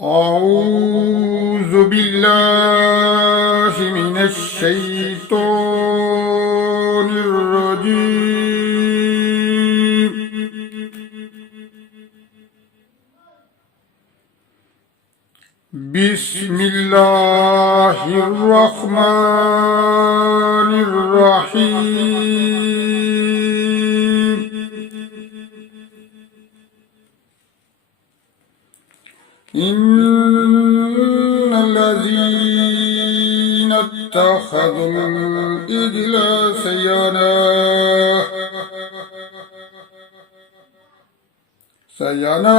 أعوذ بالله من الشيطان الرجيم. بسم الله الرحمن الرحيم. إن الذين اتخذوا الإجل سينالهم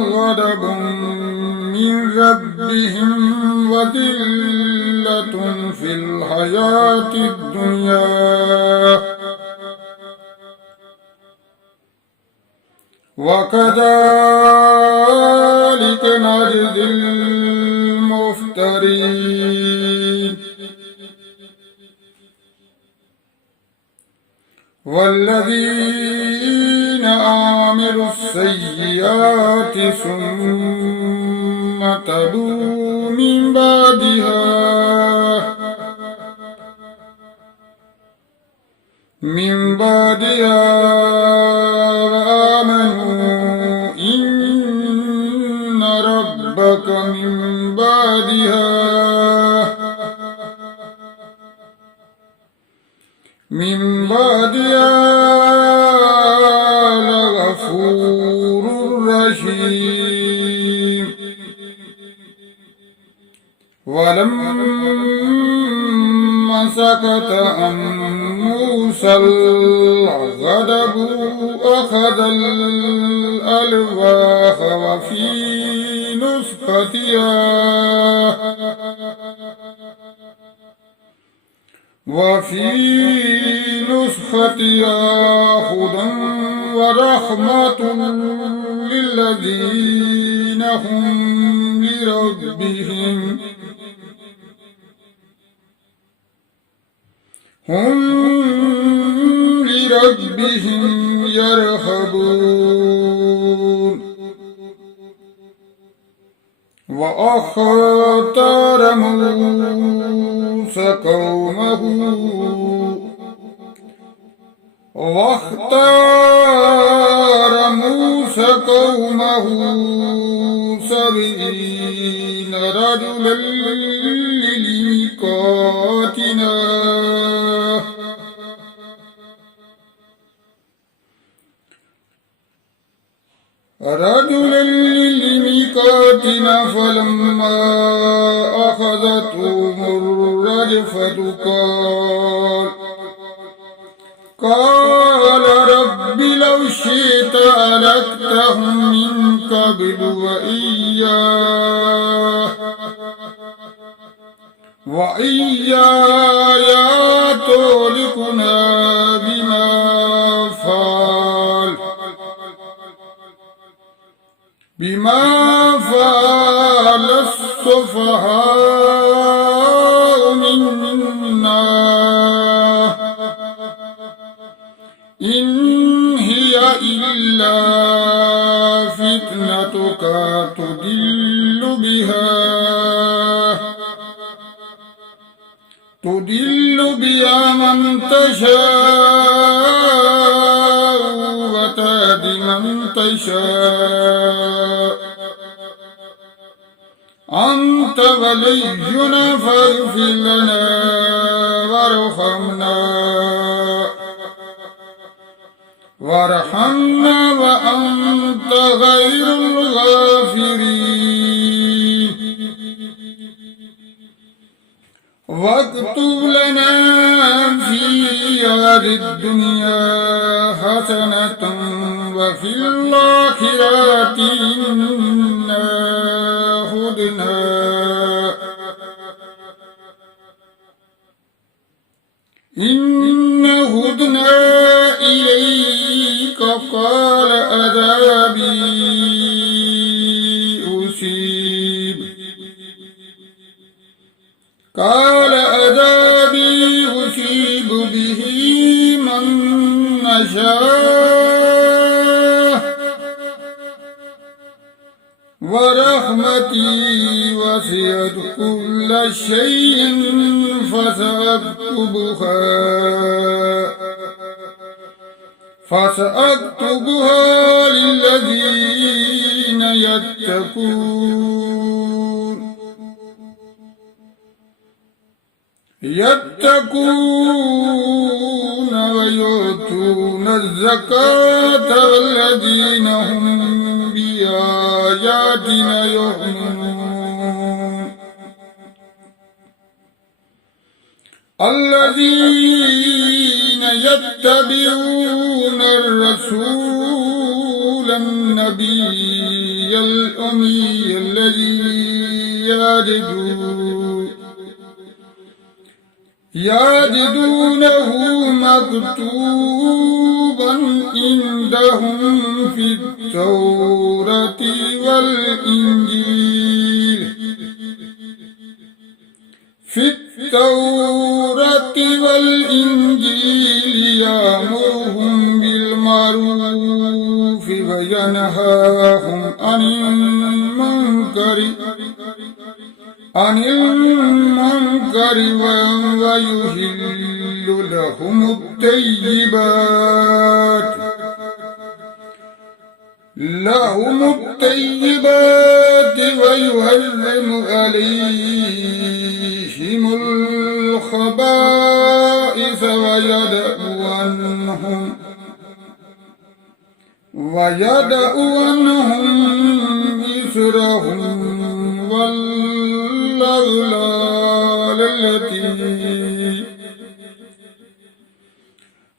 غضب من ربهم وذلة في الحياة الدنيا وكذلك نجزي المفترين. والذين عملوا السيئات ثم تابوا من بعدها وآمنوا إن ربك من بعدها لغفور رحيم. ولما سكت عن موسى الغضب أخذ الألواح وفي نسختها هدى ورحمة للذين هم لربهم يرهبون. واختار موسى قومه 70 رجلا لميقاتنا فلما أخذتهم الرجفة قال رب لو شئت أهلكتهم من قبل وإياي تهلكنا بما فعل السفهاء منا إن هي إلا فتنتك تضل بها من تشاء وتهدي من تشاء. أنت ولينا فاغفر لنا وارحمنا وأنت خير الغافرين. واكتب لنا في هذه الدنيا حسنة وفي الآخرة إن هدنا إليك قال عذابي أصيب به من نشاء ورحمتي وسعت كل شيء فسأكتبها للذين يتقون ويؤتون الزكاة والذين هم بآياتنا يؤمنون الذين يتبعون الرسول النبي الأمي الذي يجدونه مكتوبا عندهم في التوراة والإنجيل يأمرهم بالمعروف وينهاهم عن المنكر ويحل لهم الطيبات ويحرم عليهم الخبائث ويدع عنهم إثرهم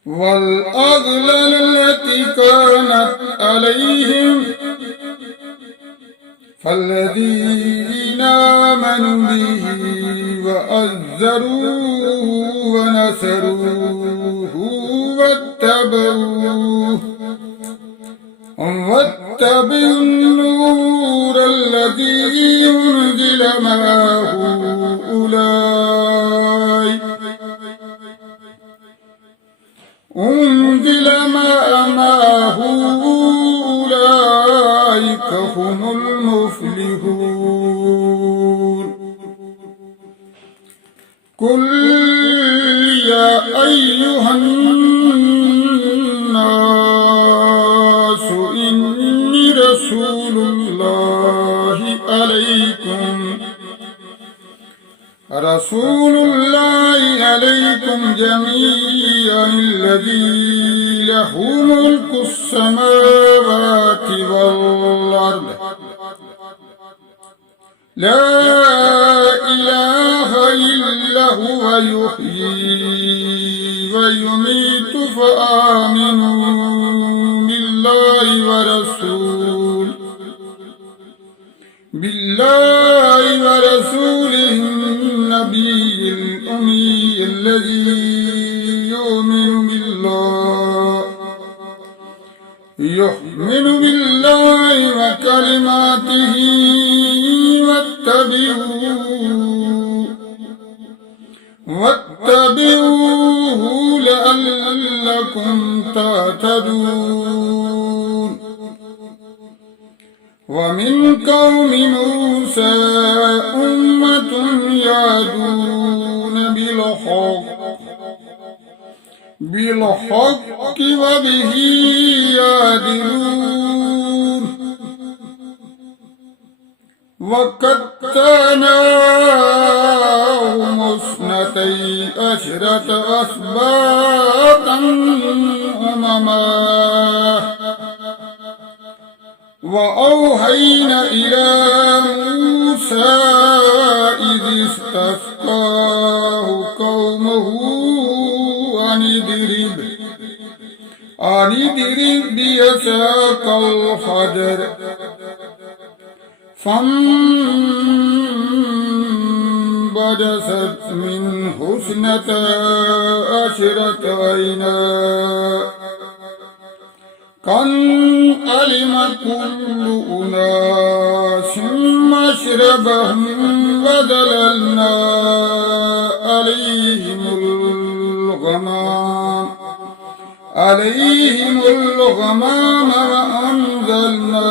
والأغلال التي كانت عليهم فالذين آمنوا به وعزروه ونصروه واتبعوا النور الذي أنزل معه أولئك هم المفلحون قل يا أيها الناس إني رسول الله عليكم جميعا الذي له ملك السماوات والأرض لا إله إلا هو يحيي ويميت فآمنوا بالله ورسوله النبي الأمي الذي يؤمن بالله وكلماته واتبعوه لعلكم تهتدون ومن قوم موسى أمة يهدون بالحق وبه يعدلون وقتلناهم 12 أسباطا أمما وأوحينا إلى موسى إذ استسقاه قومه أن اضرب بعصاك الحجر فانبجست منه 12 عينا قد علم كل أناس مشربهم وظللنا عليهم الغمام وأنزلنا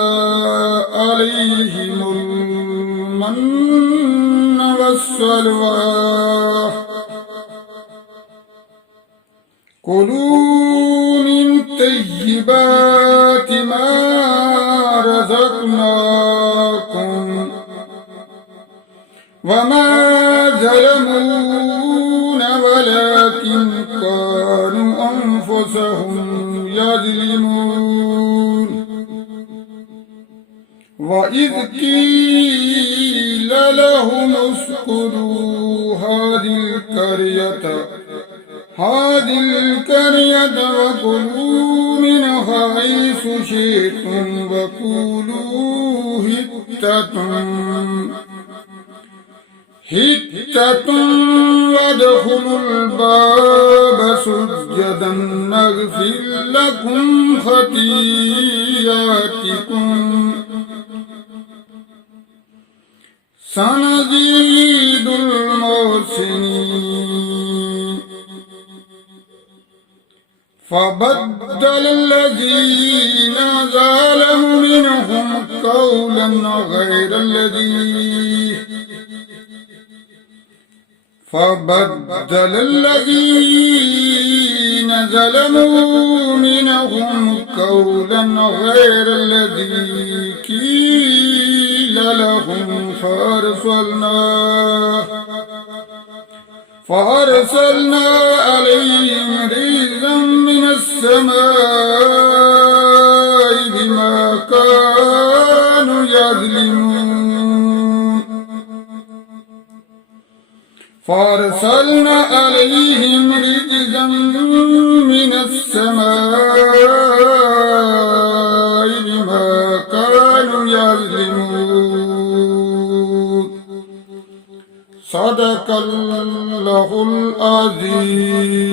عليهم السلوى كلوا من طيبات ما رزقناكم وما ظلمونا ولكن كانوا أنفسهم يظلمون وإذ قيل لهم اسكنوا هذه القرية وكلوا منها حيث شئتم وقولوا حتة وادخلوا الباب سجدا نغفر لكم خطيئاتكم سنزيد المحسنين فبدل الذين ظلموا منهم قولا غير الذي قيل لهم فأرسلنا عليهم رجزا من السماء بما كانوا يظلمون فأرسلنا عليهم رجزا من السماء بما كانوا يظلمون صدق الله العظيم.